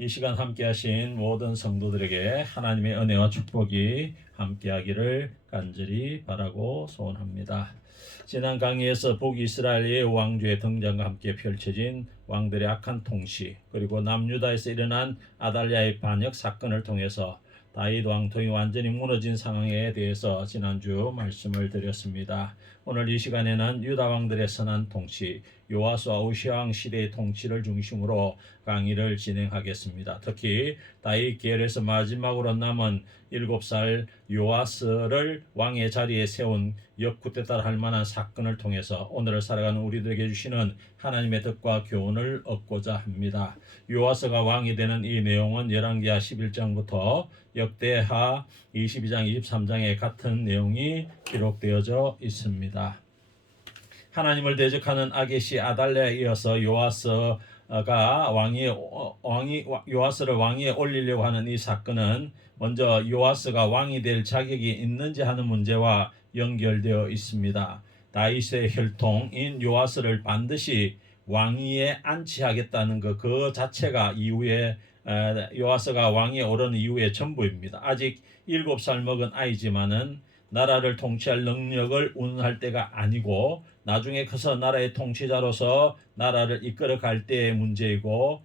이 시간 함께 하신 모든 성도들에게 하나님의 은혜와 축복이 함께하기를 간절히 바라고 소원합니다. 지난 강의에서 북이스라엘의 왕조의 등장과 함께 펼쳐진 왕들의 악한 통치, 그리고 남유다에서 일어난 아달랴의 반역 사건을 통해서 다윗 왕통이 완전히 무너진 상황에 대해서 지난주 말씀을 드렸습니다. 오늘 이 시간에는 유다 왕들의 선한 통치, 요아스와 우시아 왕 시대의 통치를 중심으로 강의를 진행하겠습니다. 특히 다윗 계열에서 마지막으로 남은 7살 요아스를 왕의 자리에 세운 역쿠데타를 할 만한 사건을 통해서 오늘을 살아가는 우리들에게 주시는 하나님의 뜻과 교훈을 얻고자 합니다. 요아스가 왕이 되는 이 내용은 열왕기하 11장부터 역대하 22장, 23장에 같은 내용이 기록되어져 있습니다. 하나님을 대적하는 아게시 아달랴에 이어서 요아스가 요아스를 왕위에 올리려고 하는 이 사건은 먼저 요아스가 왕이 될 자격이 있는지 하는 문제와 연결되어 있습니다. 다윗의 혈통인 요아스를 반드시 왕위에 안치하겠다는 그 자체가 이후에 요아스가 왕위에 오르는 이후의 전부입니다. 아직 7살 먹은 아이지만은 나라를 통치할 능력을 운운할 때가 아니고 나중에 커서 나라의 통치자로서 나라를 이끌어갈 때의 문제이고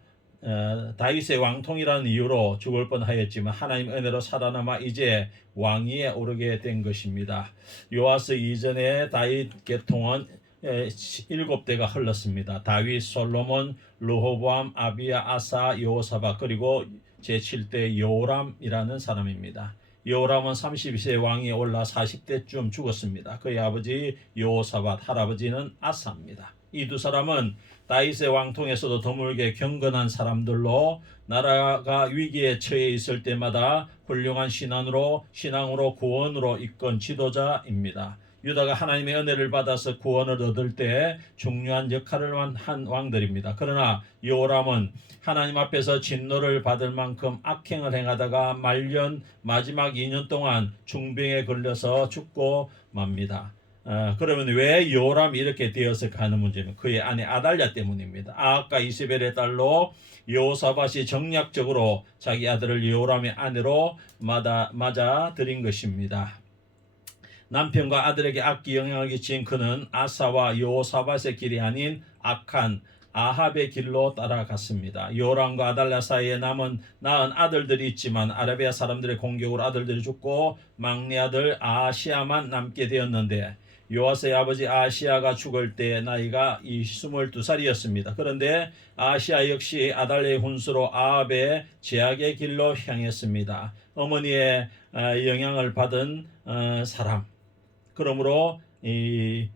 다윗의 왕통이라는 이유로 죽을 뻔하였지만 하나님 은혜로 살아남아 이제 왕위에 오르게 된 것입니다. 요아스 이전에 다윗 계통은 7대가 흘렀습니다. 다윗, 솔로몬, 르호보암, 아비야, 아사, 여호사밧, 그리고 제7대 여호람이라는 사람입니다. 여호람은 32세 왕위에 올라 40대쯤 죽었습니다. 그의 아버지 여호사밧, 할아버지는 아사입니다. 이 두 사람은 다윗의 왕통에서도 드물게 경건한 사람들로 나라가 위기에 처해 있을 때마다 훌륭한 신앙으로 구원으로 이끈 지도자입니다. 유다가 하나님의 은혜를 받아서 구원을 얻을 때 중요한 역할을 한 왕들입니다. 그러나 여호람은 하나님 앞에서 진노를 받을 만큼 악행을 행하다가 말년 마지막 2년 동안 중병에 걸려서 죽고 맙니다. 그러면 왜 여호람이 이렇게 되었을까 하는 문제는 그의 아내 아달랴 때문입니다. 아합과 이세벨의 딸로 여호사밧이 정략적으로 자기 아들을 여호람의 아내로 맞아 들인 것입니다. 남편과 아들에게 악기 영향을 끼친 그는 아사와 여호사밧의 길이 아닌 악한 아합의 길로 따라갔습니다. 요람과 아달랴 사이에 낳은 아들들이 있지만 아라비아 사람들의 공격으로 아들들이 죽고 막내 아들 아하시아만 남게 되었는데 요아스의 아버지 아하시아가 죽을 때 나이가 22살이었습니다. 그런데 아하시아 역시 아달랴의 훈수로 아합의 제약의 길로 향했습니다. 어머니의 영향을 받은 사람. 그러므로 이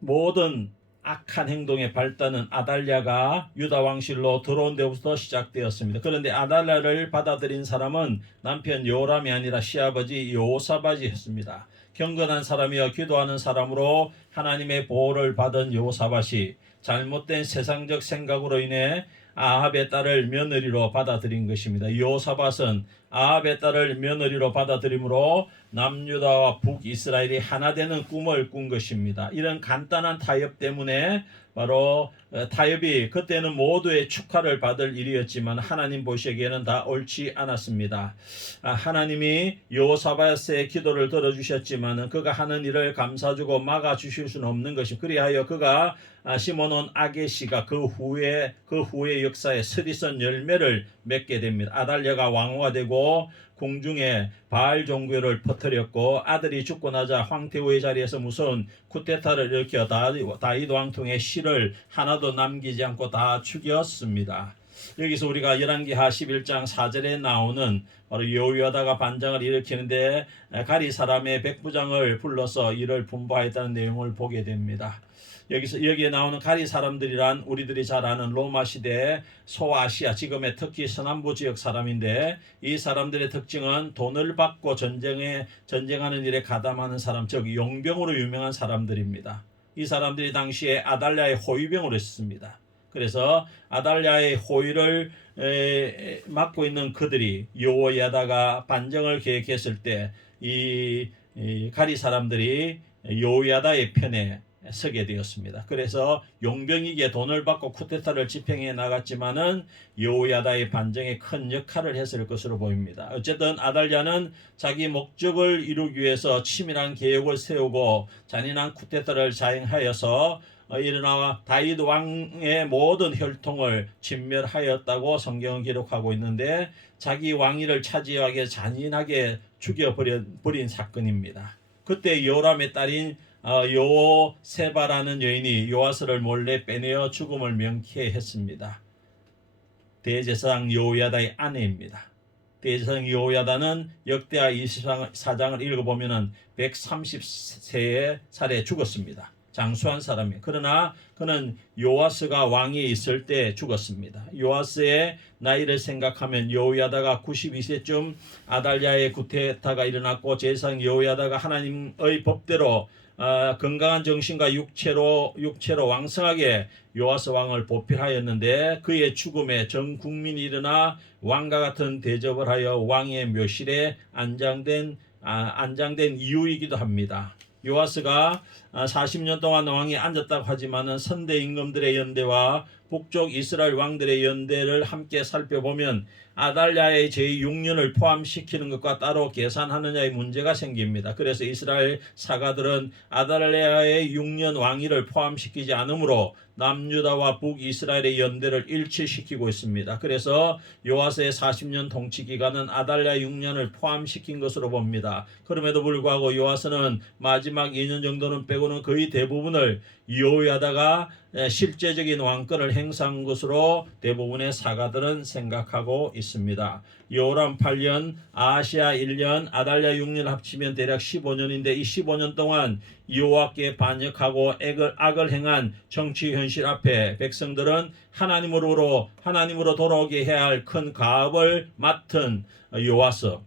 모든 악한 행동의 발단은 아달랴가 유다 왕실로 들어온 데부터 시작되었습니다. 그런데 아달랴를 받아들인 사람은 남편 요람이 아니라 시아버지 여호사밧이었습니다. 경건한 사람이여 기도하는 사람으로 하나님의 보호를 받은 여호사밧이 잘못된 세상적 생각으로 인해 아합의 딸을 며느리로 받아들인 것입니다. 여호사밧은 아합의 딸을 며느리로 받아들임으로 남유다와 북이스라엘이 하나 되는 꿈을 꾼 것입니다. 이런 간단한 타협 때문에 바로 타협이 그때는 모두의 축하를 받을 일이었지만 하나님 보시기에는 다 옳지 않았습니다. 하나님이 여호사밧의 기도를 들어주셨지만 그가 하는 일을 감싸주고 막아주실 수는 없는 것입니다. 그리하여 그가 심어놓은 아게시가 그 후의 역사에 스리선 열매를 맺게 됩니다. 아달랴가 왕후가 되고 궁중에 바알 종교를 퍼뜨렸고 아들이 죽고 나자 황태후의 자리에서 무서운 쿠데타를 일으켜 다윗 왕통의 실을 하나도 남기지 않고 다 죽였습니다. 여기서 우리가 열왕기하 11장 4절에 나오는 바로 여호야다가 반장을 일으키는데 가리 사람의 백부장을 불러서 이를 분부하였다는 내용을 보게 됩니다. 여기에 나오는 가리 사람들이란 우리들이 잘 아는 로마 시대의 소아시아, 지금의 터키 서남부 지역 사람인데 이 사람들의 특징은 돈을 받고 전쟁하는 일에 가담하는 사람, 즉 용병으로 유명한 사람들입니다. 이 사람들이 당시에 아달랴의 호위병으로 있었습니다. 그래서 아달랴의 호위를 맡고 있는 그들이 여호야다가 반정을 계획했을 때 이 가리 사람들이 여호야다의 편에 서게 되었습니다. 그래서 용병에게 돈을 받고 쿠데타를 집행해 나갔지만은 여호야다의 반정에 큰 역할을 했을 것으로 보입니다. 어쨌든 아달랴는 자기 목적을 이루기 위해서 치밀한 계획을 세우고 잔인한 쿠데타를 자행하여서 일어나 다윗 왕의 모든 혈통을 진멸하였다고 성경은 기록하고 있는데 자기 왕위를 차지하기 위해 잔인하게 죽여버린 사건입니다. 그때 요람의 딸인 여호세바라는 여인이 요아스를 몰래 빼내어 죽음을 명쾌했습니다. 대제사장 여호야다의 아내입니다. 대제사장 여호야다는 역대하 24장을 읽어보면 130세의 살에 죽었습니다. 장수한 사람이. 그러나 그는 요아스가 왕위에 있을 때 죽었습니다. 요아스의 나이를 생각하면 여호야다가 92세쯤 아달랴의 쿠데타가 일어났고 제사장 여호야다가 하나님의 법대로 건강한 정신과 육체로 왕성하게 요아스 왕을 보필하였는데 그의 죽음에 전 국민이 일어나 왕과 같은 대접을 하여 왕의 묘실에 안장된 이유이기도 합니다. 요아스가 40년 동안 왕에 앉았다고 하지만은 선대 임금들의 연대와 북쪽 이스라엘 왕들의 연대를 함께 살펴보면 아달랴의 제6년을 포함시키는 것과 따로 계산하느냐의 문제가 생깁니다. 그래서 이스라엘 사가들은 아달랴의 6년 왕위를 포함시키지 않으므로 남유다와 북이스라엘의 연대를 일치시키고 있습니다. 그래서 요아스의 40년 통치 기간은 아달랴 6년을 포함시킨 것으로 봅니다. 그럼에도 불구하고 요아스는 마지막 2년 정도는 빼고는 거의 대부분을 여호야다가 실제적인 왕권을 행사한 것으로 대부분의 사가들은 생각하고 있습니다. 요람 8년, 아하시야 1년, 아달랴 6년 합치면 대략 15년인데 이 15년 동안 여호와께 반역하고 악을 행한 정치 현실 앞에 백성들은 하나님으로 돌아오게 해야 할 큰 가업을 맡은 요아스,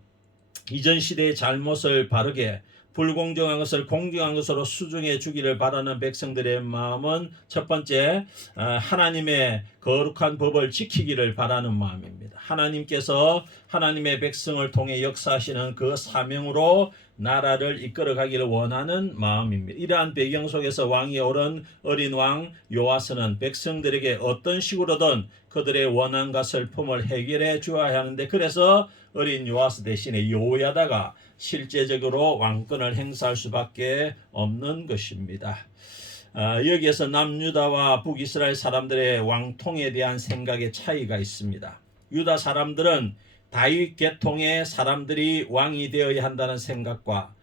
이전 시대의 잘못을 바르게 불공정한 것을 공정한 것으로 수정해 주기를 바라는 백성들의 마음은 첫 번째 하나님의 거룩한 법을 지키기를 바라는 마음입니다. 하나님께서 하나님의 백성을 통해 역사하시는 그 사명으로 나라를 이끌어가기를 원하는 마음입니다. 이러한 배경 속에서 왕위에 오른 어린 왕 요아스는 백성들에게 어떤 식으로든 그들의 원한과 슬픔을 해결해 주어야 하는데 그래서 어린 요아스 대신에 여호야다가 실제적으로 왕권을 행사할 수밖에 없는 것입니다. 여기에서 남유다와 북이스라엘 사람들의 왕통에 대한 생각의 차이가 있습니다. 유다 사람들은 다윗 계통의 사람들이 왕이 되어야 한다는 생각과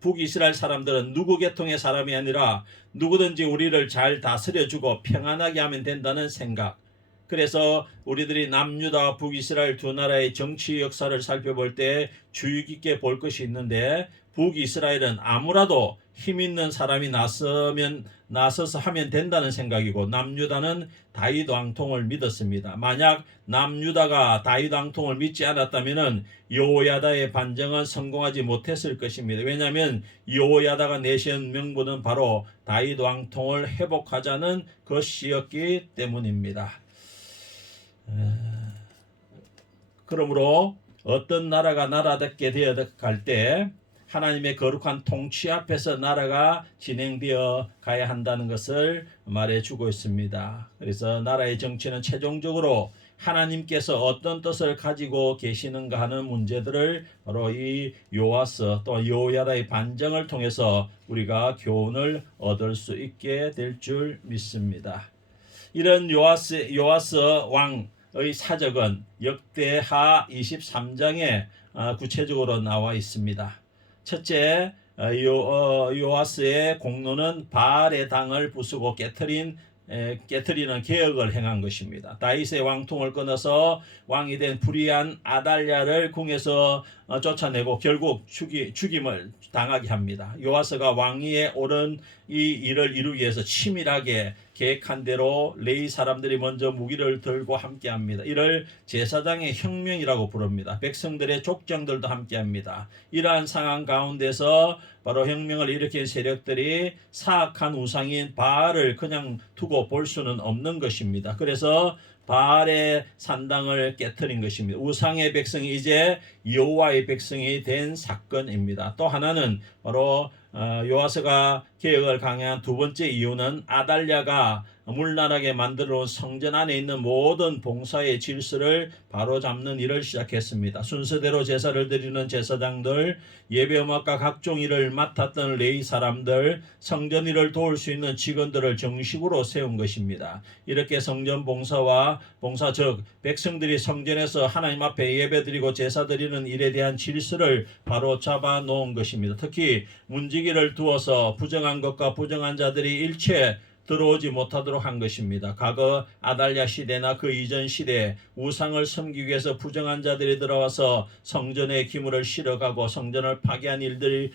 북이스라엘 사람들은 누구 계통의 사람이 아니라 누구든지 우리를 잘 다스려주고 평안하게 하면 된다는 생각. 그래서 우리들이 남유다와 북이스라엘 두 나라의 정치 역사를 살펴볼 때 주의 깊게 볼 것이 있는데 북이스라엘은 아무라도 힘 있는 사람이 나서서 하면 된다는 생각이고 남유다는 다윗 왕통을 믿었습니다. 만약 남유다가 다윗 왕통을 믿지 않았다면 여호야다의 반정은 성공하지 못했을 것입니다. 왜냐하면 여호야다가 내세운 명분은 바로 다윗 왕통을 회복하자는 것이었기 때문입니다. 그러므로 어떤 나라가 나라답게 되어갈 때 하나님의 거룩한 통치 앞에서 나라가 진행되어 가야 한다는 것을 말해주고 있습니다. 그래서 나라의 정치는 최종적으로 하나님께서 어떤 뜻을 가지고 계시는가 하는 문제들을 바로 이 요아스 또 여호야다의 반정을 통해서 우리가 교훈을 얻을 수 있게 될 줄 믿습니다. 이런 요아스 왕의 사적은 역대하 23장에 구체적으로 나와 있습니다. 첫째, 요아스의 공로는 바알의 당을 부수고 깨트리는 개혁을 행한 것입니다. 다윗의 왕통을 끊어서 왕이 된 불의한 아달랴를 궁에서 쫓아내고 결국 죽임을 당하게 합니다. 요아스가 왕위에 오른 이 일을 이루기 위해서 치밀하게 계획한 대로 레위 사람들이 먼저 무기를 들고 함께합니다. 이를 제사장의 혁명이라고 부릅니다. 백성들의 족장들도 함께합니다. 이러한 상황 가운데서 바로 혁명을 일으킨 세력들이 사악한 우상인 바알을 그냥 두고 볼 수는 없는 것입니다. 그래서 바알의 산당을 깨뜨린 것입니다. 우상의 백성이 이제 여호와의 백성이 된 사건입니다. 또 하나는 바로 요아스가 개혁을 강행한 두 번째 이유는 아달랴가 문란하게 만들어 놓은 성전 안에 있는 모든 봉사의 질서를 바로잡는 일을 시작했습니다. 순서대로 제사를 드리는 제사장들, 예배 음악과 각종 일을 맡았던 레위 사람들, 성전 일을 도울 수 있는 직원들을 정식으로 세운 것입니다. 이렇게 성전 봉사 즉 백성들이 성전에서 하나님 앞에 예배드리고 제사 드리는 일에 대한 질서를 바로잡아 놓은 것입니다. 특히 문지기를 두어서 부정한 것과 부정한 자들이 일체 들어오지 못하도록 한 것입니다. 과거 아달랴 시대나 그 이전 시대에 우상을 섬기기 위해서 부정한 자들이 들어와서 성전의 기물을 실어가고 성전을 파괴한 일들이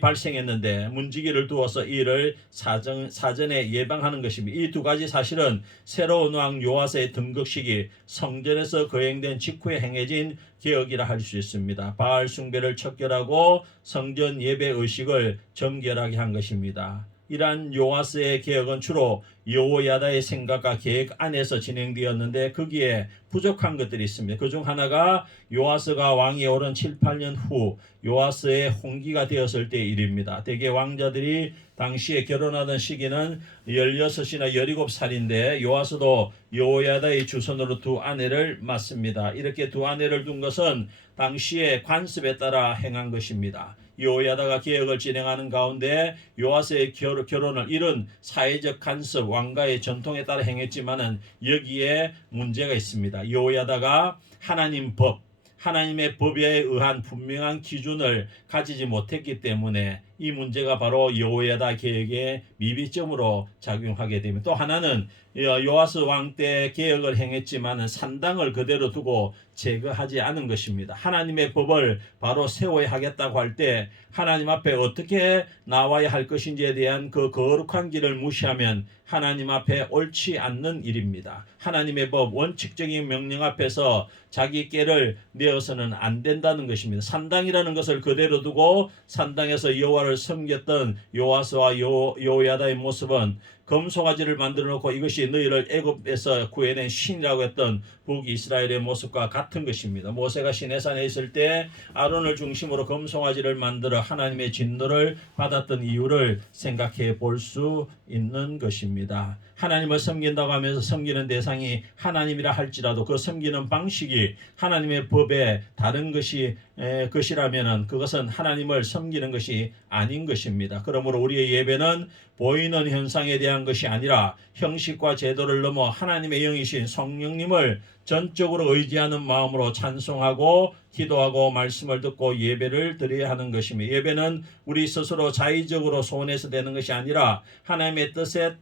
발생했는데 문지기를 두어서 이 일을 사전에 예방하는 것입니다. 이 두 가지 사실은 새로운 왕 요아스의 등극식이 성전에서 거행된 직후에 행해진 개혁이라 할 수 있습니다. 바알 숭배를 척결하고 성전 예배 의식을 정결하게 한 것입니다. 이러한 요아스의 개혁은 주로 여호야다의 생각과 계획 안에서 진행되었는데 거기에 부족한 것들이 있습니다. 그중 하나가 요아스가 왕위에 오른 7, 8년 후 요아스의 홍기가 되었을 때의 일입니다. 대개 왕자들이 당시에 결혼하던 시기는 16이나 17살인데 요아스도 여호야다의 주선으로 두 아내를 맡습니다. 이렇게 두 아내를 둔 것은 당시의 관습에 따라 행한 것입니다. 여호야다가 개혁을 진행하는 가운데 요아스의 결혼을 이런 사회적 간섭, 왕가의 전통에 따라 행했지만은 여기에 문제가 있습니다. 여호야다가 하나님의 법에 의한 분명한 기준을 가지지 못했기 때문에 이 문제가 바로 여호야다 개혁의 미비점으로 작용하게 됩니다. 또 하나는 요아스 왕 때 개혁을 행했지만 산당을 그대로 두고 제거하지 않은 것입니다. 하나님의 법을 바로 세워야 하겠다고 할 때 하나님 앞에 어떻게 나와야 할 것인지에 대한 그 거룩한 길을 무시하면 하나님 앞에 옳지 않는 일입니다. 하나님의 법, 원칙적인 명령 앞에서 자기 꾀를 내어서는 안 된다는 것입니다. 산당이라는 것을 그대로 두고 산당에서 여호와를 섬겼던 요아스와 여호야다의 모습은 금송아지를 만들어 놓고 이것이 너희를 애굽에서 구해낸 신이라고 했던 북이스라엘의 모습과 같은 것입니다. 모세가 시내산에 있을 때 아론을 중심으로 금송아지를 만들어 하나님의 진노를 받았던 이유를 생각해 볼 수 있는 것입니다. 하나님을 섬긴다고 하면서 섬기는 대상이 하나님이라 할지라도 그 섬기는 방식이 하나님의 법에 다른 것이라면은 그것은 하나님을 섬기는 것이 아닌 것입니다. 그러므로 우리의 예배는 보이는 현상에 대한 것이 아니라 형식과 제도를 넘어 하나님의 영이신 성령님을 전적으로 의지하는 마음으로 찬송하고 기도하고 말씀을 듣고 예배를 드려야 하는 것입니다. 예배는 우리 스스로 자의적으로 소원해서 되는 것이 아니라 하나님의 뜻에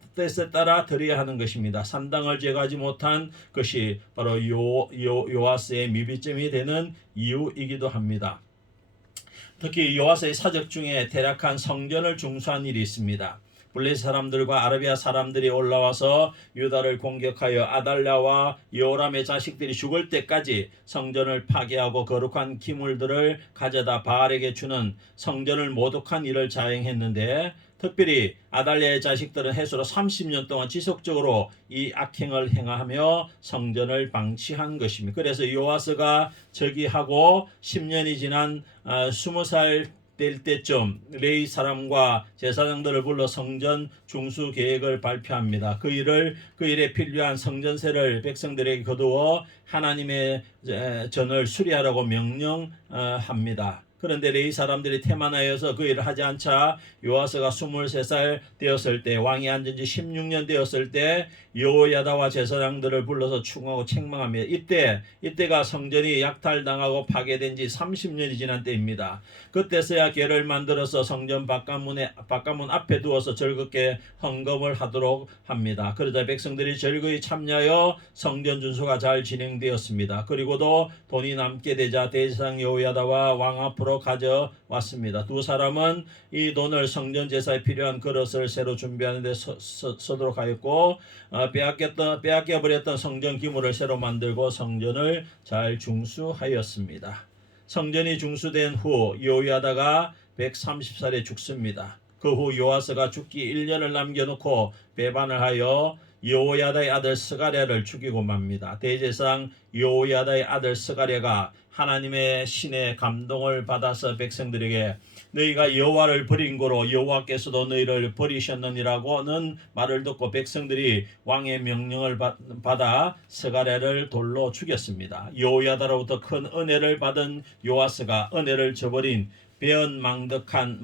따라 드려야 하는 것입니다. 산당을 제거하지 못한 것이 바로 요아스의 미비점이 되는 이유이기도 합니다. 특히 요아스의 사적 중에 대략한 성전을 중수한 일이 있습니다. 블레셋 사람들과 아라비아 사람들이 올라와서 유다를 공격하여 아달랴와 여호람의 자식들이 죽을 때까지 성전을 파괴하고 거룩한 기물들을 가져다 바알에게 주는 성전을 모독한 일을 자행했는데 특별히 아달랴의 자식들은 해수로 30년 동안 지속적으로 이 악행을 행하며 성전을 방치한 것입니다. 그래서 요아스가 즉위하고 10년이 지난 20살 될 때쯤 레위 사람과 제사장들을 불러 성전 중수 계획을 발표합니다. 그 일에 필요한 성전세를 백성들에게 거두어 하나님의 전을 수리하라고 명령합니다. 그런데 레위 사람들이 태만하여서 그 일을 하지 않자 요아스가 23살 되었을 때 왕이 앉은 지 16년 되었을 때 여호야다와 제사장들을 불러서 충하고 책망합니다. 이때가 성전이 약탈당하고 파괴된 지 30년이 지난 때입니다. 그때서야 궤를 만들어서 성전 바깥문 앞에 두어서 즐겁게 헌금을 하도록 합니다. 그러자 백성들이 즐거이 참여하여 성전 준수가 잘 진행되었습니다. 그리고도 돈이 남게 되자 대제사장 여호야다와 왕 앞으로 가져왔습니다. 두 사람은 이 돈을 성전 제사에 필요한 그릇을 새로 준비하는 데 쓰도록 하였고 빼앗겨버렸던 성전 기물을 새로 만들고 성전을 잘 중수하였습니다. 성전이 중수된 후 여호야다가 130살에 죽습니다. 그 후 요아스가 죽기 1년을 남겨놓고 배반을 하여 여호야다의 아들 스가랴를 죽이고 맙니다. 대제사장 여호야다의 아들 스가랴가 하나님의 신의 감동을 받아서 백성들에게 너희가 여호와를 버린 거로 여호와께서도 너희를 버리셨느니라고는 말을 듣고 백성들이 왕의 명령을 받아 스가랴를 돌로 죽였습니다. 여호야다로부터 큰 은혜를 받은 요아스가 은혜를 저버린 배은망덕한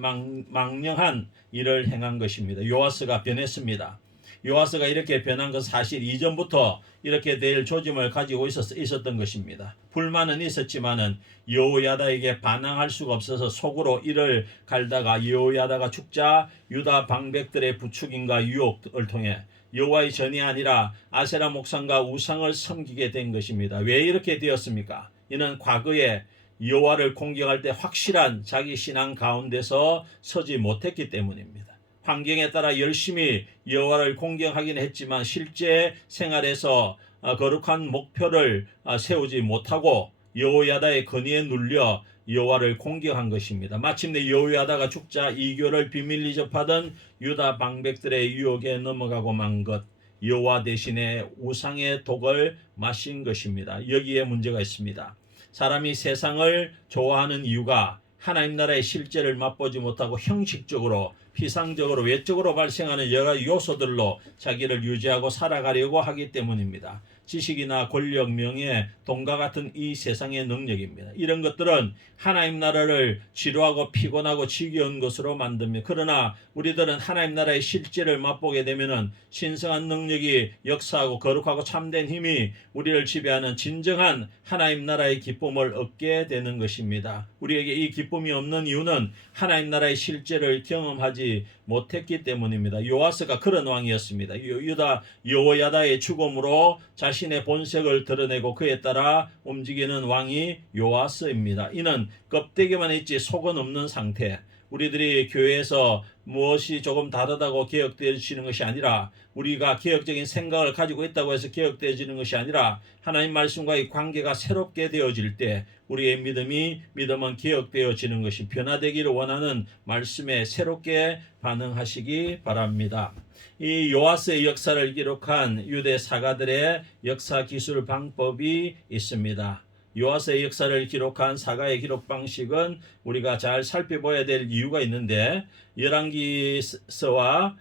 망령한 일을 행한 것입니다. 요아스가 변했습니다. 요아스가 이렇게 변한 것은 사실 이전부터 이렇게 될 조짐을 가지고 있었던 것입니다. 불만은 있었지만은 여호야다에게 반항할 수가 없어서 속으로 이를 갈다가 여호야다가 죽자 유다 방백들의 부추김과 유혹을 통해 여호와의 전이 아니라 아세라 목상과 우상을 섬기게 된 것입니다. 왜 이렇게 되었습니까? 이는 과거에 여호와를 공경할 때 확실한 자기 신앙 가운데서 서지 못했기 때문입니다. 환경에 따라 열심히 여호와를 공경하긴 했지만 실제 생활에서 거룩한 목표를 세우지 못하고 여호야다의 건의에 눌려 여호와를 공경한 것입니다. 마침내 여호야다가 죽자 이교를 비밀리 접하던 유다 방백들의 유혹에 넘어가고 만 것, 여호와 대신에 우상의 독을 마신 것입니다. 여기에 문제가 있습니다. 사람이 세상을 좋아하는 이유가 하나님 나라의 실제를 맛보지 못하고 형식적으로 피상적으로 외적으로 발생하는 여러 요소들로 자기를 유지하고 살아가려고 하기 때문입니다. 지식이나 권력, 명예, 돈과 같은 이 세상의 능력입니다. 이런 것들은 하나님 나라를 지루하고 피곤하고 지겨운 것으로 만듭니다. 그러나 우리들은 하나님 나라의 실제를 맛보게 되면은 신성한 능력이 역사하고 거룩하고 참된 힘이 우리를 지배하는 진정한 하나님 나라의 기쁨을 얻게 되는 것입니다. 우리에게 이 기쁨이 없는 이유는 하나님 나라의 실제를 경험하지 못했기 때문입니다. 요아스가 그런 왕이었습니다. 유다 여호야다의 죽음으로 자신의 본색을 드러내고 그에 따라 움직이는 왕이 요아스입니다. 이는 껍데기만 있지 속은 없는 상태. 우리들이 교회에서 무엇이 조금 다르다고 개혁되어지는 것이 아니라 우리가 개혁적인 생각을 가지고 있다고 해서 개혁되어지는 것이 아니라 하나님 말씀과의 관계가 새롭게 되어질 때 우리의 믿음은 개혁되어지는 것이 변화되기를 원하는 말씀에 새롭게 반응하시기 바랍니다. 이 요아스의 역사를 기록한 유대 사가들의 역사 기술 방법이 있습니다. 요아스의 역사를 기록한 사가의 기록 방식은 우리가 잘 살펴봐야 될 이유가 있는데 열왕기서와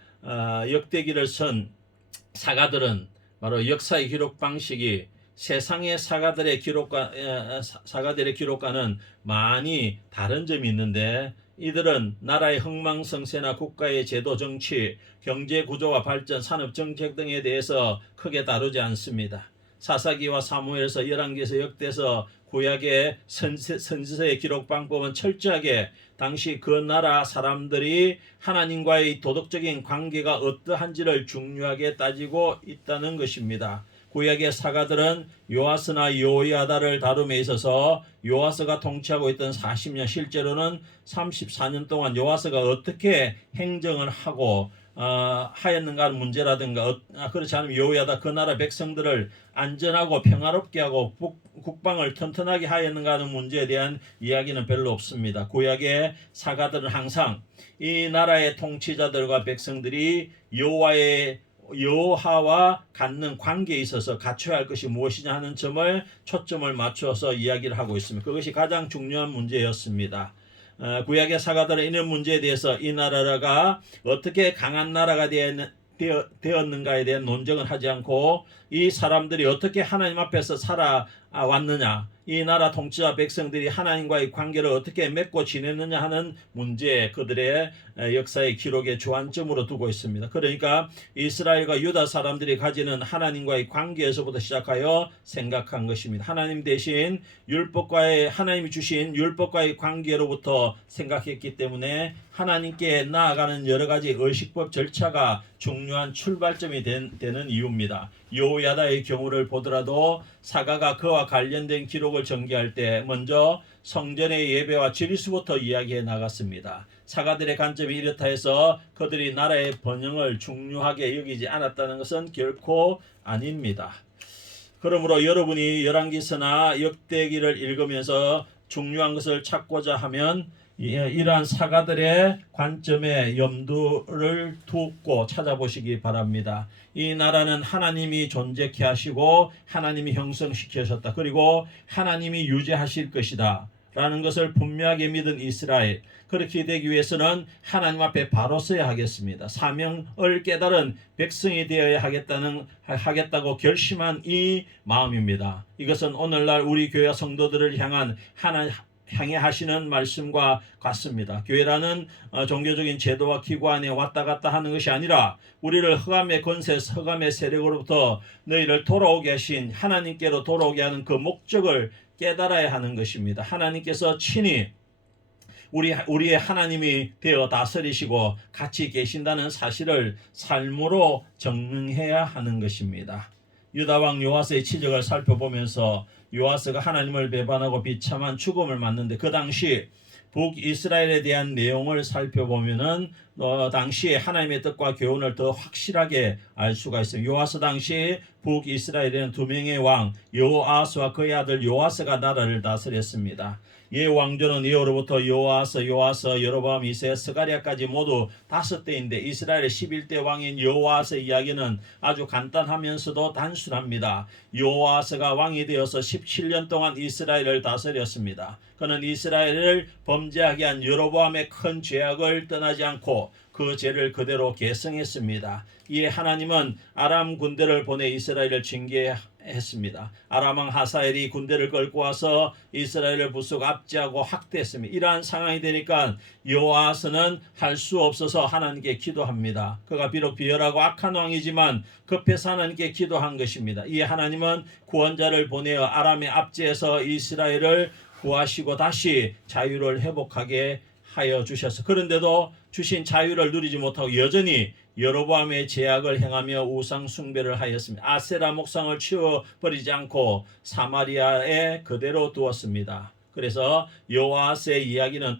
역대기를 쓴 사가들은 바로 역사의 기록 방식이 세상의 사가들의 기록과는 많이 다른 점이 있는데 이들은 나라의 흥망성쇠나 국가의 제도 정치, 경제 구조와 발전, 산업 정책 등에 대해서 크게 다루지 않습니다. 사사기와 사무엘서, 열왕기서, 역대서, 구약의 선지서의 기록 방법은 철저하게 당시 그 나라 사람들이 하나님과의 도덕적인 관계가 어떠한지를 중요하게 따지고 있다는 것입니다. 구약의 사가들은 요아스나 여호야다를 다룸에 있어서 요아스가 통치하고 있던 40년, 실제로는 34년 동안 요아스가 어떻게 행정을 하고 하였는가 하는 문제라든가 그렇지 않으면 여호야다 그 나라 백성들을 안전하고 평화롭게 하고 국방을 튼튼하게 하였는가 하는 문제에 대한 이야기는 별로 없습니다. 구약의 사가들은 항상 이 나라의 통치자들과 백성들이 여호와와 갖는 관계에 있어서 갖춰야 할 것이 무엇이냐 하는 점을 초점을 맞춰서 이야기를 하고 있습니다. 그것이 가장 중요한 문제였습니다. 구약의 사가들은 이런 문제에 대해서 이 나라가 어떻게 강한 나라가 되었는가에 대한 논쟁을 하지 않고 이 사람들이 어떻게 하나님 앞에서 살아왔느냐, 이 나라 통치자 백성들이 하나님과의 관계를 어떻게 맺고 지냈느냐 하는 문제 그들의 역사의 기록의 주안점으로 두고 있습니다. 그러니까 이스라엘과 유다 사람들이 가지는 하나님과의 관계에서부터 시작하여 생각한 것입니다. 하나님 대신 하나님이 주신 율법과의 관계로부터 생각했기 때문에 하나님께 나아가는 여러 가지 의식법 절차가 중요한 출발점이 되는 이유입니다. 여호야다의 경우를 보더라도 사가가 그와 관련된 기록을 전개할 때 먼저 성전의 예배와 지리수부터 이야기해 나갔습니다. 사가들의 관점이 이렇다 해서 그들이 나라의 번영을 중요하게 여기지 않았다는 것은 결코 아닙니다. 그러므로 여러분이 열왕기서나 역대기를 읽으면서 중요한 것을 찾고자 하면 이러한 사가들의 관점에 염두를 두고 찾아보시기 바랍니다. 이 나라는 하나님이 존재케 하시고 하나님이 형성시키셨다. 그리고 하나님이 유지하실 것이다 라는 것을 분명하게 믿은 이스라엘, 그렇게 되기 위해서는 하나님 앞에 바로 서야 하겠습니다. 사명을 깨달은 백성이 되어야 하겠다고 결심한 이 마음입니다. 이것은 오늘날 우리 교회 성도들을 향해 하시는 말씀과 같습니다. 교회라는 종교적인 제도와 기관에 왔다 갔다 하는 것이 아니라 우리를 흑암의 권세, 흑암의 세력으로부터 너희를 돌아오게 하신 하나님께로 돌아오게 하는 그 목적을 깨달아야 하는 것입니다. 하나님께서 친히 우리의 하나님이 되어 다스리시고 같이 계신다는 사실을 삶으로 증명해야 하는 것입니다. 유다왕 요아스의 치적을 살펴보면서 요아스가 하나님을 배반하고 비참한 죽음을 맞는데 그 당시 북이스라엘에 대한 내용을 살펴보면은 당시에 하나님의 뜻과 교훈을 더 확실하게 알 수가 있어요. 요아스 당시 북이스라엘에는 두 명의 왕 여호아스와 그의 아들 요아스가 나라를 다스렸습니다. 예 왕조는 예후로부터 요아스, 여로보암 2세, 스가랴까지 모두 5대인데 이스라엘의 11대 왕인 요아스의 이야기는 아주 간단하면서도 단순합니다. 요아스가 왕이 되어서 17년 동안 이스라엘을 다스렸습니다. 그는 이스라엘을 범죄하게 한 여로보암의 큰 죄악을 떠나지 않고 그 죄를 그대로 계승했습니다. 이에 하나님은 아람 군대를 보내 이스라엘을 징계했습니다. 아람 왕 하사엘이 군대를 끌고 와서 이스라엘을 부수고 압제하고 학대했습니다. 이러한 상황이 되니까 요아스는 할 수 없어서 하나님께 기도합니다. 그가 비록 비열하고 악한 왕이지만 급해서 하나님께 기도한 것입니다. 이에 하나님은 구원자를 보내어 아람의 압제에서 이스라엘을 구하시고 다시 자유를 회복하게 하여 주셔서 그런데도 주신 자유를 누리지 못하고 여전히 여로보암의 죄악을 행하며 우상 숭배를 하였습니다. 아세라 목상을 치워버리지 않고 사마리아에 그대로 두었습니다. 그래서 요아스의 이야기는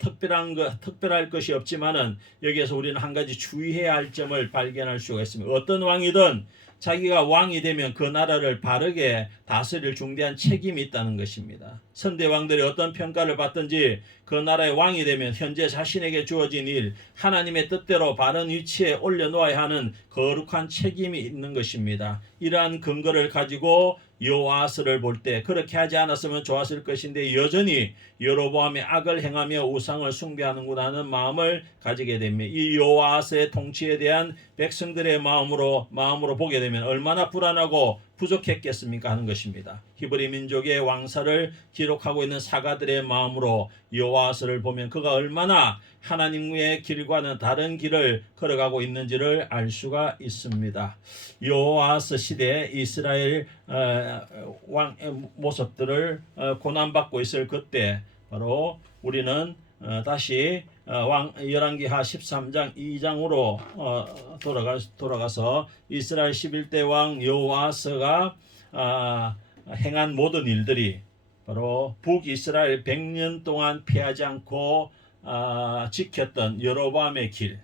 특별할 것이 없지만은 여기에서 우리는 한 가지 주의해야 할 점을 발견할 수가 있습니다. 어떤 왕이든 자기가 왕이 되면 그 나라를 바르게 다스릴 중대한 책임이 있다는 것입니다. 선대 왕들이 어떤 평가를 받든지 그 나라의 왕이 되면 현재 자신에게 주어진 일, 하나님의 뜻대로 바른 위치에 올려놓아야 하는 거룩한 책임이 있는 것입니다. 이러한 근거를 가지고 요아스를 볼 때 그렇게 하지 않았으면 좋았을 것인데 여전히 여로보암의 악을 행하며 우상을 숭배하는구나 하는 마음을 가지게 됩니다. 이 요아스의 통치에 대한 백성들의 마음으로 보게 되면 얼마나 불안하고 부족했겠습니까 하는 것입니다. 히브리 민족의 왕사를 기록하고 있는 사가들의 마음으로 요아스를 보면 그가 얼마나 하나님의 길과는 다른 길을 걸어가고 있는지를 알 수가 있습니다. 요아스 시대 이스라엘 왕 모습들을 고난받고 있을 그때 바로 우리는 다시 열왕기하 13장 2장으로 돌아가서 이스라엘 11대 왕 여호아스가 행한 모든 일들이 바로 북이스라엘 100년 동안 피하지 않고 지켰던 여로보암의 길,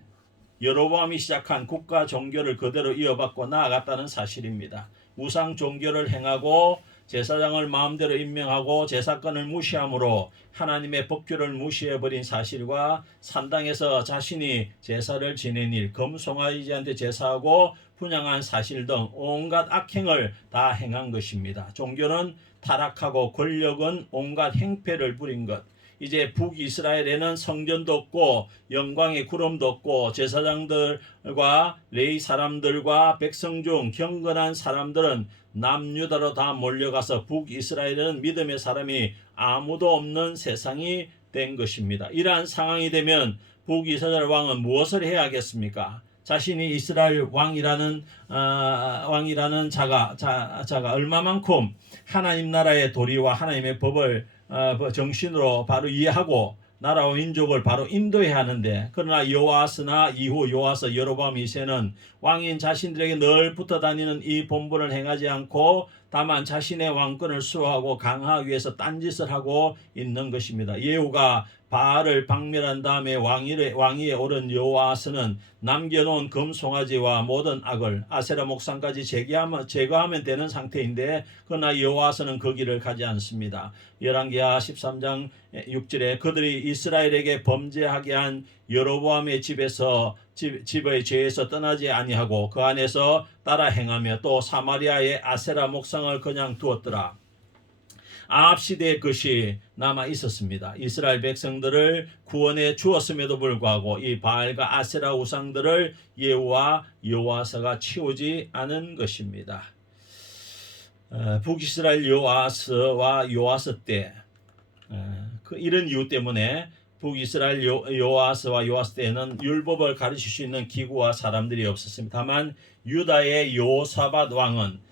여로보암이 시작한 국가 종교를 그대로 이어받고 나아갔다는 사실입니다. 우상 종교를 행하고 제사장을 마음대로 임명하고 제사권을 무시함으로 하나님의 법규를 무시해버린 사실과 산당에서 자신이 제사를 지낸 일, 금송아지한테 제사하고 분양한 사실 등 온갖 악행을 다 행한 것입니다. 종교는 타락하고 권력은 온갖 행패를 부린 것. 이제 북이스라엘에는 성전도 없고 영광의 구름도 없고 제사장들과 레위 사람들과 백성 중 경건한 사람들은 남유다로 다 몰려가서 북이스라엘에는 믿음의 사람이 아무도 없는 세상이 된 것입니다. 이러한 상황이 되면 북이스라엘 왕은 무엇을 해야 하겠습니까? 자신이 이스라엘 왕이라는 자가 얼마만큼 하나님 나라의 도리와 하나님의 법을 정신으로 바로 이해하고 나라와 민족을 바로 인도해야 하는데 그러나 요아스나 이후 요아스 여로보암 2세는 왕인 자신들에게 늘 붙어 다니는 이 본분을 행하지 않고 다만 자신의 왕권을 수호하고 강화하기 위해서 딴짓을 하고 있는 것입니다. 예후가 바알을 박멸한 다음에 왕위에 오른 여호아스는 남겨놓은 금송아지와 모든 악을 아세라 목상까지 제거하면 되는 상태인데 그러나 여호아스는 그 길을 가지 않습니다. 열왕기하 13장 6절에 그들이 이스라엘에게 범죄하게 한 여로보암의 집의 죄에서 떠나지 아니하고 그 안에서 따라 행하며 또 사마리아의 아세라 목상을 그냥 두었더라. 아합 시대의 것이 남아 있었습니다. 이스라엘 백성들을 구원해 주었음에도 불구하고 이 바알과 아세라 우상들을 예후와 여호아스가 치우지 않은 것입니다. 북이스라엘 여호아스와 요아스 때 이런 이유 때문에 북이스라엘 여호아스와 요아스 때에는 율법을 가르칠 수 있는 기구와 사람들이 없었습니다. 다만 유다의 여호사밧 왕은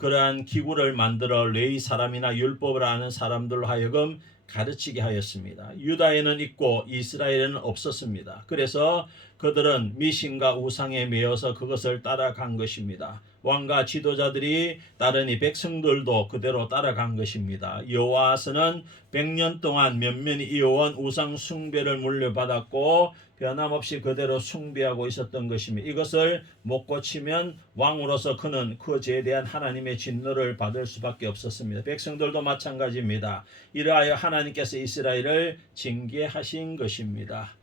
그러한 기구를 만들어 레위 사람이나 율법을 아는 사람들로 하여금 가르치게 하였습니다. 유다에는 있고 이스라엘에는 없었습니다. 그래서 그들은 미신과 우상에 매여서 그것을 따라간 것입니다. 왕과 지도자들이 따르니 백성들도 그대로 따라간 것입니다. 여호아스는 100년 동안 면면이 이어온 우상 숭배를 물려받았고 변함없이 그대로 숭배하고 있었던 것입니다. 이것을 못 고치면 왕으로서 그는 그 죄에 대한 하나님의 진노를 받을 수밖에 없었습니다. 백성들도 마찬가지입니다. 이러하여 하나님께서 이스라엘을 징계하신 것입니다.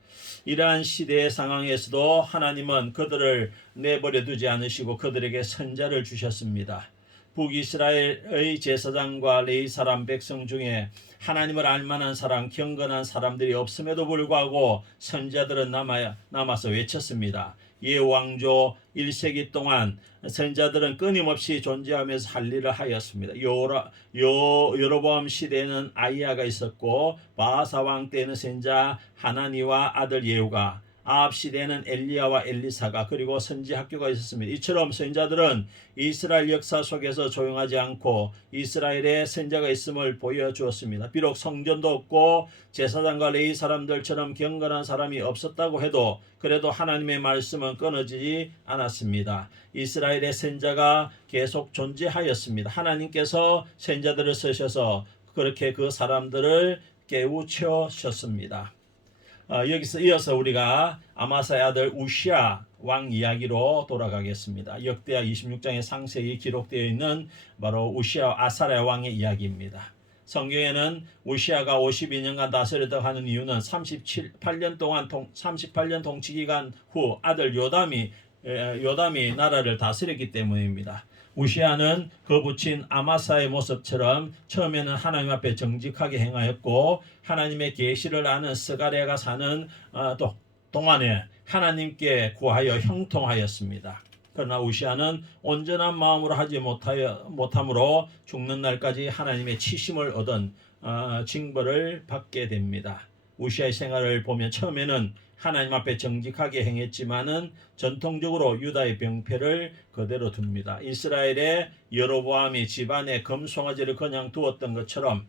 이러한 시대의 상황에서도 하나님은 그들을 내버려 두지 않으시고 그들에게 선자를 주셨습니다. 북이스라엘의 제사장과 레위 사람 백성 중에 하나님을 알만한 사람, 경건한 사람들이 없음에도 불구하고 선자들은 남아서 외쳤습니다. 예왕조 1세기 동안 선자들은 끊임없이 존재하면서 할 일을 하였습니다. 여로보암 시대에는 아이야가 있었고 바하사 왕 때에는 선자 하나니와 아들 예후가, 아합 시대에는 엘리야와 엘리사가 그리고 선지 학교가 있었습니다. 이처럼 선자들은 이스라엘 역사 속에서 조용하지 않고 이스라엘에 선자가 있음을 보여주었습니다. 비록 성전도 없고 제사장과 레위 사람들처럼 경건한 사람이 없었다고 해도 그래도 하나님의 말씀은 끊어지지 않았습니다. 이스라엘의 선자가 계속 존재하였습니다. 하나님께서 선자들을 쓰셔서 그렇게 그 사람들을 깨우치셨습니다. 여기서 이어서 우리가 아마사의 아들 우시아 왕 이야기로 돌아가겠습니다. 역대하 26장에 상세히 기록되어 있는 바로 우시아 아사랴 왕의 이야기입니다. 성경에는 우시아가 52년간 다스렸다고 하는 이유는 38년 통치 기간 후 아들 요담이 나라를 다스렸기 때문입니다. 우시아는 그 부친 아마사의 모습처럼 처음에는 하나님 앞에 정직하게 행하였고 하나님의 계시를 아는 스가랴가 사는 동안에 하나님께 구하여 형통하였습니다. 그러나 우시아는 온전한 마음으로 하지 못함으로 죽는 날까지 하나님의 치심을 얻은 징벌을 받게 됩니다. 우시아의 생활을 보면 처음에는 하나님 앞에 정직하게 행했지만은 전통적으로 유다의 병폐를 그대로 둡니다. 이스라엘의 여로보암이 집안에 금송아지를 그냥 두었던 것처럼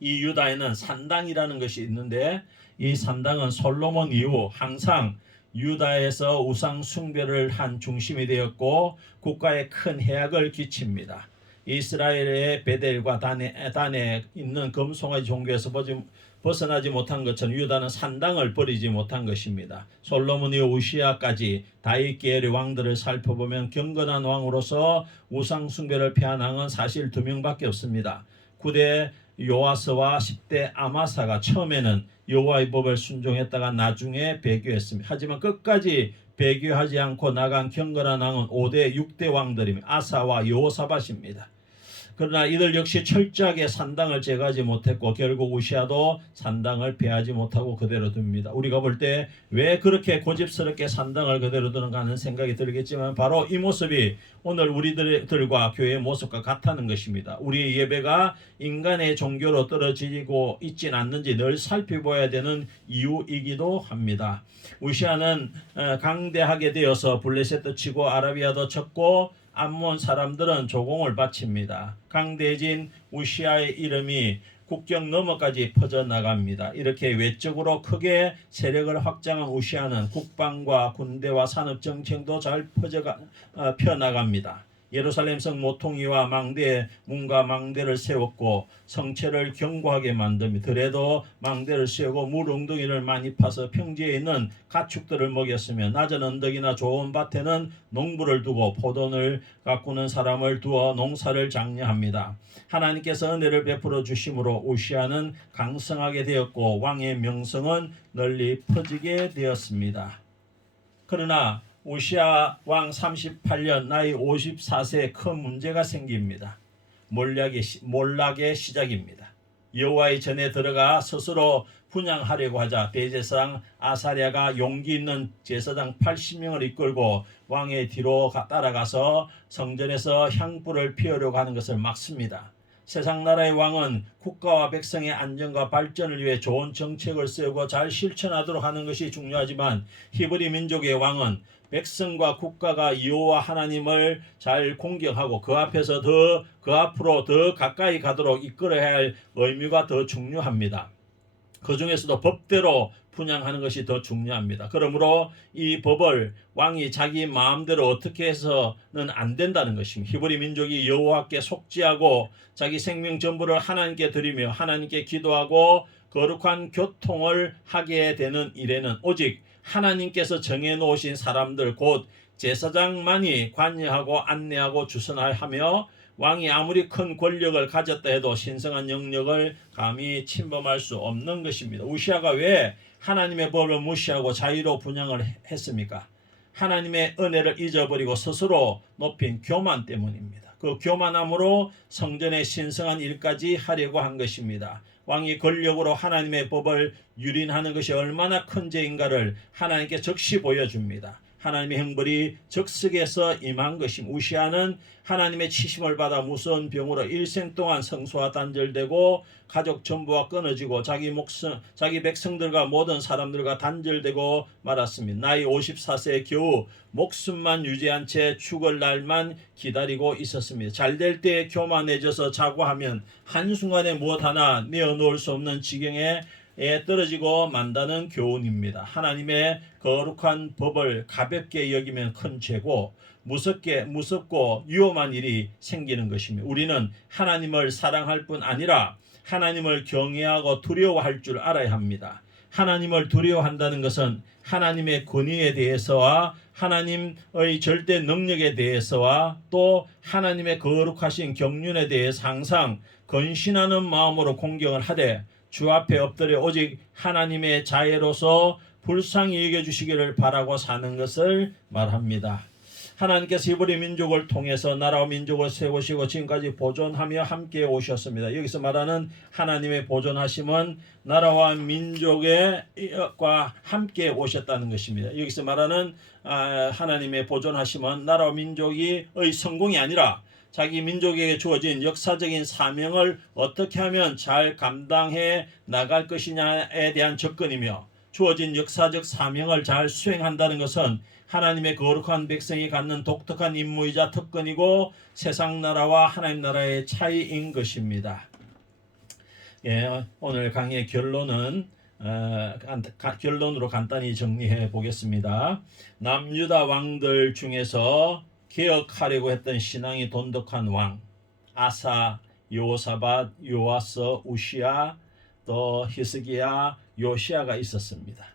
이 유다에는 산당이라는 것이 있는데 이 산당은 솔로몬 이후 항상 유다에서 우상 숭배를 한 중심이 되었고 국가에 큰 해악을 끼칩니다. 이스라엘의 베델과 단에 있는 금송아지 종교에서 벗어나지 못한 것처럼 유다는 산당을 버리지 못한 것입니다. 솔로몬이 우시아까지 다윗 계열의 왕들을 살펴보면 경건한 왕으로서 우상 숭배를 피한 왕은 사실 2명밖에 없습니다. 9대 요아스와 10대 아마사가 처음에는 여호와의 법을 순종했다가 나중에 배교했습니다. 하지만 끝까지 배교하지 않고 나간 경건한 왕은 5대 6대 왕들입니다. 아사와 여호사밧입니다. 그러나 이들 역시 철저하게 산당을 제거하지 못했고 결국 우시아도 산당을 폐하지 못하고 그대로 둡니다. 우리가 볼 때 왜 그렇게 고집스럽게 산당을 그대로 두는가 하는 생각이 들겠지만 바로 이 모습이 오늘 우리들과 교회의 모습과 같다는 것입니다. 우리의 예배가 인간의 종교로 떨어지고 있진 않는지 늘 살펴봐야 되는 이유이기도 합니다. 우시아는 강대하게 되어서 블레셋도 치고 아라비아도 쳤고 암몬 사람들은 조공을 바칩니다. 강대해진 우시아의 이름이 국경 너머까지 퍼져나갑니다. 이렇게 외적으로 크게 세력을 확장한 우시아는 국방과 군대와 산업정책도 잘 펴나갑니다. 예루살렘 성 모퉁이와 망대에 문과 망대를 세웠고 성체를 견고하게 만듭니다. 들에도 망대를 세우고 물 웅덩이를 많이 파서 평지에 있는 가축들을 먹였으며 낮은 언덕이나 좋은 밭에는 농부를 두고 포도를 가꾸는 사람을 두어 농사를 장려합니다. 하나님께서 은혜를 베풀어 주심으로 우시아는 강성하게 되었고 왕의 명성은 널리 퍼지게 되었습니다. 그러나 우시아 왕 38년 나이 54세에 큰 문제가 생깁니다. 몰락의 시작입니다. 여호와의 전에 들어가 스스로 분향하려고 하자 대제사장 아사랴가 용기 있는 제사장 80명을 이끌고 왕의 뒤로 따라가서 성전에서 향불을 피우려고 하는 것을 막습니다. 세상 나라의 왕은 국가와 백성의 안전과 발전을 위해 좋은 정책을 세우고 잘 실천하도록 하는 것이 중요하지만 히브리 민족의 왕은 백성과 국가가 여호와 하나님을 잘 공경하고 그 앞에서 그 앞으로 더 가까이 가도록 이끌어야 할 의무가 더 중요합니다. 그 중에서도 법대로 분향하는 것이 더 중요합니다. 그러므로 이 법을 왕이 자기 마음대로 어떻게 해서는 안 된다는 것입니다. 히브리 민족이 여호와께 속죄하고 자기 생명 전부를 하나님께 드리며 하나님께 기도하고 거룩한 교통을 하게 되는 일에는 오직 하나님께서 정해놓으신 사람들 곧 제사장만이 관여하고 안내하고 주선하며 왕이 아무리 큰 권력을 가졌다 해도 신성한 영역을 감히 침범할 수 없는 것입니다. 우시아가 왜 하나님의 법을 무시하고 자유로 분향을 했습니까? 하나님의 은혜를 잊어버리고 스스로 높인 교만 때문입니다. 그 교만함으로 성전의 신성한 일까지 하려고 한 것입니다. 왕이 권력으로 하나님의 법을 유린하는 것이 얼마나 큰 죄인가를 하나님께 적시 보여줍니다. 하나님의 형벌이 적석에서 임한 것입니다. 우시아는 하나님의 치심을 받아 무서운 병으로 일생 동안 성소와 단절되고 가족 전부와 끊어지고 자기 백성들과 모든 사람들과 단절되고 말았습니다. 나이 54세에 겨우 목숨만 유지한 채 죽을 날만 기다리고 있었습니다. 잘될 때에 교만해져서 자고하면 한순간에 무엇 하나 내어놓을 수 없는 지경에 떨어지고 만다는 교훈입니다. 하나님의 거룩한 법을 가볍게 여기면 큰 죄고 무섭고 위험한 일이 생기는 것입니다. 우리는 하나님을 사랑할 뿐 아니라 하나님을 경외하고 두려워할 줄 알아야 합니다. 하나님을 두려워한다는 것은 하나님의 권위에 대해서와 하나님의 절대 능력에 대해서와 또 하나님의 거룩하신 경륜에 대해서 항상 건신하는 마음으로 공경을 하되 주 앞에 엎드려 오직 하나님의 자애로서 불쌍히 여겨주시기를 바라고 사는 것을 말합니다. 하나님께서 히브리 민족을 통해서 나라와 민족을 세우시고 지금까지 보존하며 함께 오셨습니다. 여기서 말하는 하나님의 보존하심은 나라와 민족과 함께 오셨다는 것입니다. 여기서 말하는 하나님의 보존하심은 나라와 민족의 성공이 아니라 자기 민족에게 주어진 역사적인 사명을 어떻게 하면 잘 감당해 나갈 것이냐에 대한 접근이며 주어진 역사적 사명을 잘 수행한다는 것은 하나님의 거룩한 백성이 갖는 독특한 임무이자 특권이고 세상 나라와 하나님 나라의 차이인 것입니다. 오늘 강의의 결론으로 간단히 정리해 보겠습니다. 남유다 왕들 중에서 개혁하려고 했던 신앙이 돈독한 왕 아사, 여호사밧, 요아스, 우시아, 또 히스기야, 요시아가 있었습니다.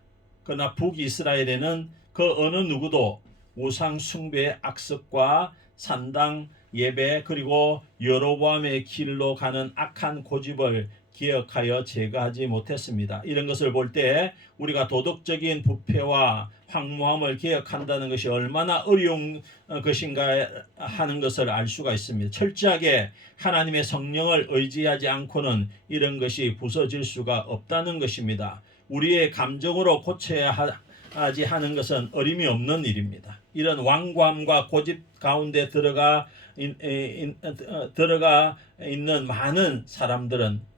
그러나 북이스라엘에는 그 어느 누구도 우상 숭배의 악습과 산당 예배 그리고 여로보암의 길로 가는 악한 고집을 기억하여 제거하지 못했습니다. 이런 것을 볼 때 우리가 도덕적인 부패와 황무함을 기억한다는 것이 얼마나 어려운 것인가 하는 것을 알 수가 있습니다. 철저하게 하나님의 성령을 의지하지 않고는 이런 것이 부서질 수가 없다는 것입니다. 우리의 감정으로 고쳐야 하지 하는 것은 어림이 없는 일입니다. 이런 완고함과 고집 가운데 들어가 있는 많은 사람들은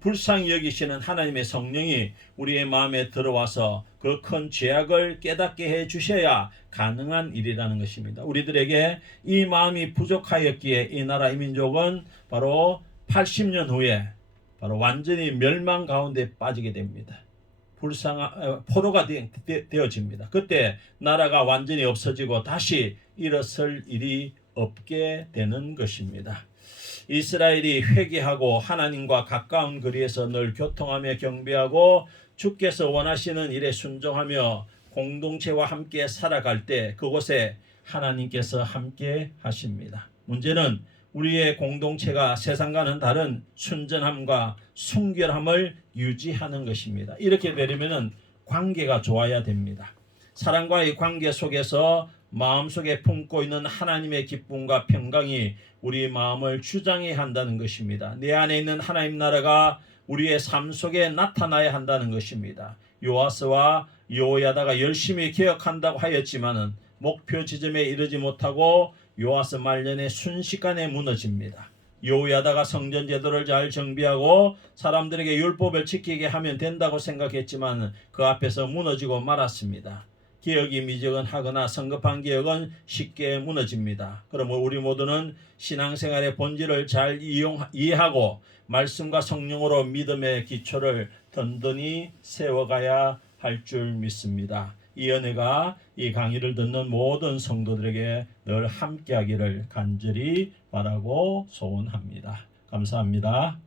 불쌍히 여기시는 하나님의 성령이 우리의 마음에 들어와서 그 큰 죄악을 깨닫게 해 주셔야 가능한 일이라는 것입니다. 우리들에게 이 마음이 부족하였기에 이 나라 이 민족은 바로 80년 후에 바로 완전히 멸망 가운데 빠지게 됩니다. 포로가 되어집니다. 그때 나라가 완전히 없어지고 다시 일어설 일이 없게 되는 것입니다. 이스라엘이 회개하고 하나님과 가까운 거리에서 늘 교통하며 경배하고 주께서 원하시는 일에 순종하며 공동체와 함께 살아갈 때 그곳에 하나님께서 함께 하십니다. 문제는 우리의 공동체가 세상과는 다른 순전함과 순결함을 유지하는 것입니다. 이렇게 되려면 관계가 좋아야 됩니다. 사랑과의 관계 속에서 마음속에 품고 있는 하나님의 기쁨과 평강이 우리 마음을 주장해야 한다는 것입니다. 내 안에 있는 하나님 나라가 우리의 삶 속에 나타나야 한다는 것입니다. 요아스와 여호야다가 열심히 개혁한다고 하였지만은 목표 지점에 이르지 못하고 요아스 말년에 순식간에 무너집니다. 여호야다가 성전 제도를 잘 정비하고 사람들에게 율법을 지키게 하면 된다고 생각했지만 그 앞에서 무너지고 말았습니다. 개혁이 미적은하거나 성급한 개혁은 쉽게 무너집니다. 그러므로 우리 모두는 신앙생활의 본질을 잘 이해하고 말씀과 성령으로 믿음의 기초를 든든히 세워가야 할 줄 믿습니다. 이 은혜가 이 강의를 듣는 모든 성도들에게 늘 함께하기를 간절히 바라고 소원합니다. 감사합니다.